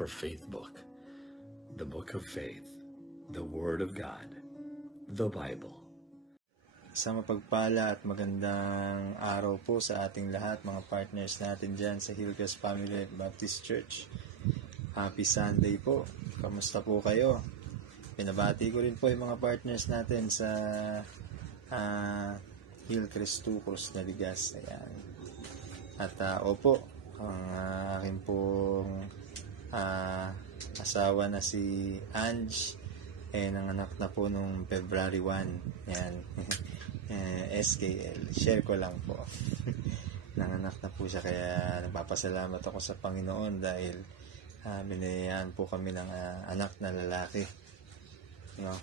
for Faith Book, the Book of Faith, the Word of God, the Bible. Sa mapagpala at magandang araw po sa ating lahat, mga partners natin dyan sa Hillcrest Family Baptist Church. Happy Sunday po. Kamusta po kayo? Pinabati ko rin po yung mga partners natin sa Hillcrest 2 Cruz Naligas. Ayan. At opo, ang aking pong asawa na si Ange, nanganak na po nung February 1. Yan. SKL. Share ko lang po. Nanganak na po siya, kaya nagpapasalamat ako sa Panginoon dahil binayaan po kami ng anak na lalaki. No?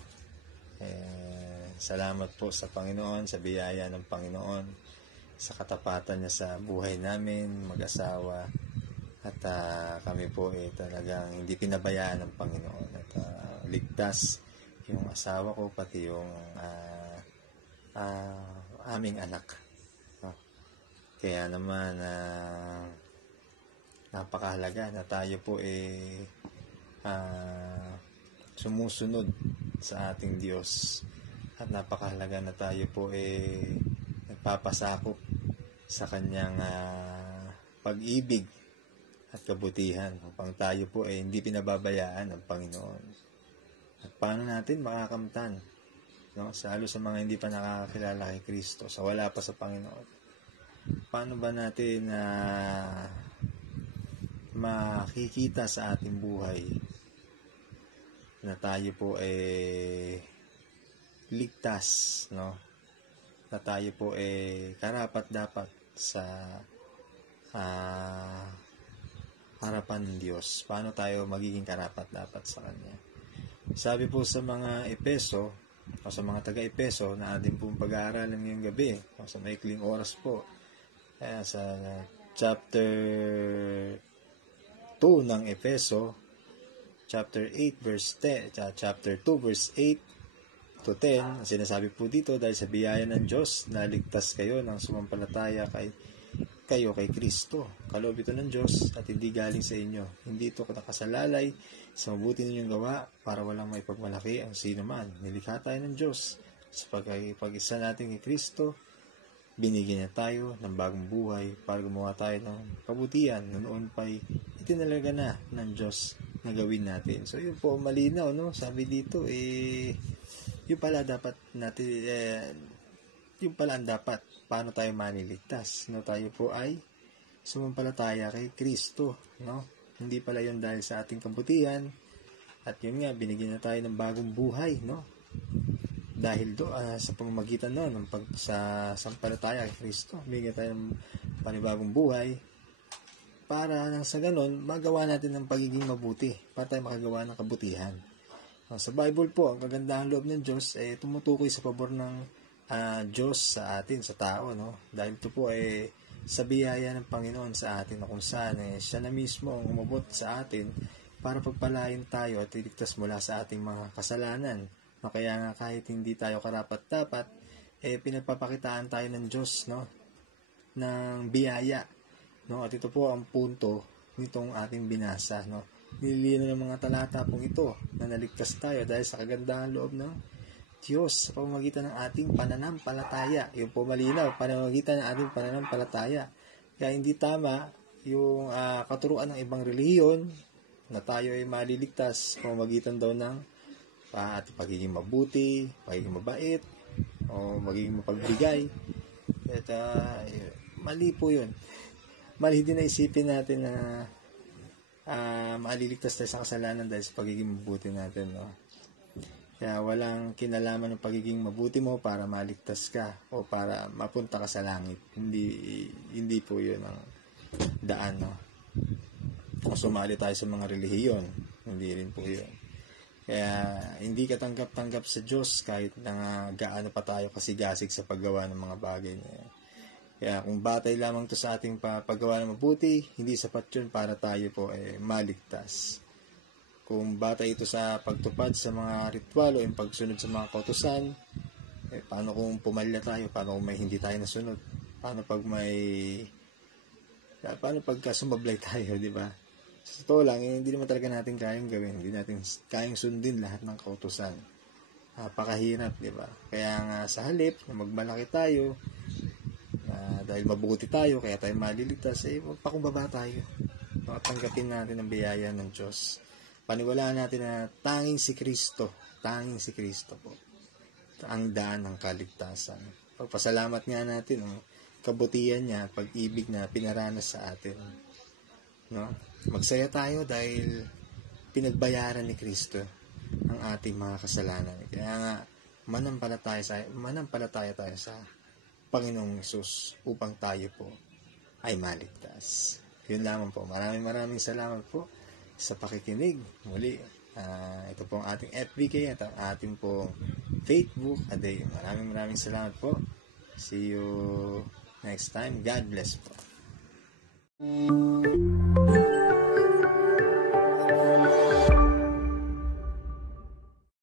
Salamat po sa Panginoon, sa biyaya ng Panginoon, sa katapatan niya sa buhay namin, mag-asawa. At kami po talagang hindi pinabayaan ng Panginoon. At ligtas yung asawa ko, pati yung aming anak. No? Kaya naman napakahalaga na tayo po sumusunod sa ating Diyos. At napakahalaga na tayo po nagpapasakop sa kanyang pag-ibig at kabutihan upang tayo po hindi pinababayaan ng Panginoon. At paano natin makakamtan, no? Lalo sa mga hindi pa nakakakilala kay Kristo, sa wala pa sa Panginoon. Paano ba natin makikita sa ating buhay na tayo po ligtas, no? Na tayo po karapat-dapat sa harapan ng Diyos. Paano tayo magiging karapat-dapat sa Kanya? Sabi po sa mga Epeso, o sa mga taga-Epeso na ating pong pag-aaralan ngayong gabi, o sa maikling oras po, sa chapter 2 ng Epeso, chapter 8 verse 10, chapter 2 verse 8 to 10, sinasabi po dito, dahil sa biyaya ng Diyos, naligtas kayo ng sumampalataya kayo kay Kristo. Kaloob ito ng Diyos at hindi galing sa inyo. Hindi ito nakasalalay sa mabuti ninyong gawa para walang maipagmalaki ang sino man. Nilikha tayo ng Diyos sa pag-isa natin kay Kristo. Binigyan niya tayo ng bagong buhay para gumawa tayo ng kabutihan na noon pa'y itinalaga na ng Diyos na gawin natin. So yun po, malinaw, no? Sabi dito, yun pala dapat natin, yun pala ang dapat, paano tayo maniligtas, no? Tayo po ay sumampalataya kay Kristo, no? Hindi pala yun dahil sa ating kabutihan, at yun nga, binigyan na tayo ng bagong buhay, no? Dahil sa pamamagitan noon, sa sampalataya kay Kristo, binigyan tayo ng panibagong buhay, para nang sa ganon, magawa natin ng pagiging mabuti, para tayo makagawa ng kabutihan. Sa Bible po, ang kagandahang loob ng Diyos tumutukoy sa pabor ng Diyos sa atin, sa tao, no? Dahil ito po sa biyaya ng Panginoon sa atin, na kung saan siya na mismo ang umabot sa atin para pagpalain tayo at iligtas mula sa ating mga kasalanan. No? Kaya nga kahit hindi tayo karapat-dapat, pinagpapakitaan tayo ng Diyos, no? Ng biyaya, no? At ito po ang punto nitong ating binasa, no? Nililino ng mga talata pong ito na naligtas tayo dahil sa kagandahan loob ng Diyos sa pamamagitan ng ating pananampalataya. Yung po malinaw, pamamagitan ng ating pananampalataya. Kaya hindi tama yung katuruan ng ibang relihiyon na tayo ay maliligtas sa pamamagitan daw ng pagiging mabuti, pagiging mabait, o magiging mapagbigay. At mali po yun. Mali din na isipin natin na maliligtas tayo sa kasalanan dahil sa pagiging mabuti natin, no? Kaya walang kinalaman ng pagiging mabuti mo para maligtas ka o para mapunta ka sa langit. Hindi po yun ang daan, no? O sumali tayo sa mga relihiyon, hindi rin po yun. Kaya hindi ka tanggap-tanggap sa Diyos kahit na gaano pa tayo kasigasig sa paggawa ng mga bagay niya. Kaya kung batay lamang to sa ating paggawa ng mabuti, hindi sapat yun para tayo po maligtas. Kung batay ito sa pagtupad sa mga ritual o yung pagsunod sa mga kautusan, paano kung pumalya tayo? Paano kung may hindi tayo nasunod? Paano pagka sumablay tayo, di ba? Sa totoo lang, hindi naman talaga natin kayang gawin. Hindi natin kayang sundin lahat ng kautusan. Napakahirap, di ba? Kaya nga sa halip, na magmalaki tayo, dahil mabuti tayo, kaya tayo maliligtas, magpakumbaba tayo. Tanggapin natin ang biyaya ng Diyos. Paniwalaan natin na tanging si Kristo po, ang daan ng kaligtasan. Pagpasalamat nga natin ang kabutihan niya, pag-ibig na pinaranas sa atin. No? Magsaya tayo dahil pinagbayaran ni Kristo ang ating mga kasalanan. Kaya nga, manampalataya tayo sa Panginoong Hesus upang tayo po ay maligtas. Yun lamang po. Maraming salamat po sa pakikinig. Muli, ito po ang ating FBK at ang ating po Facebook. Maraming salamat po. See you next time. God bless po.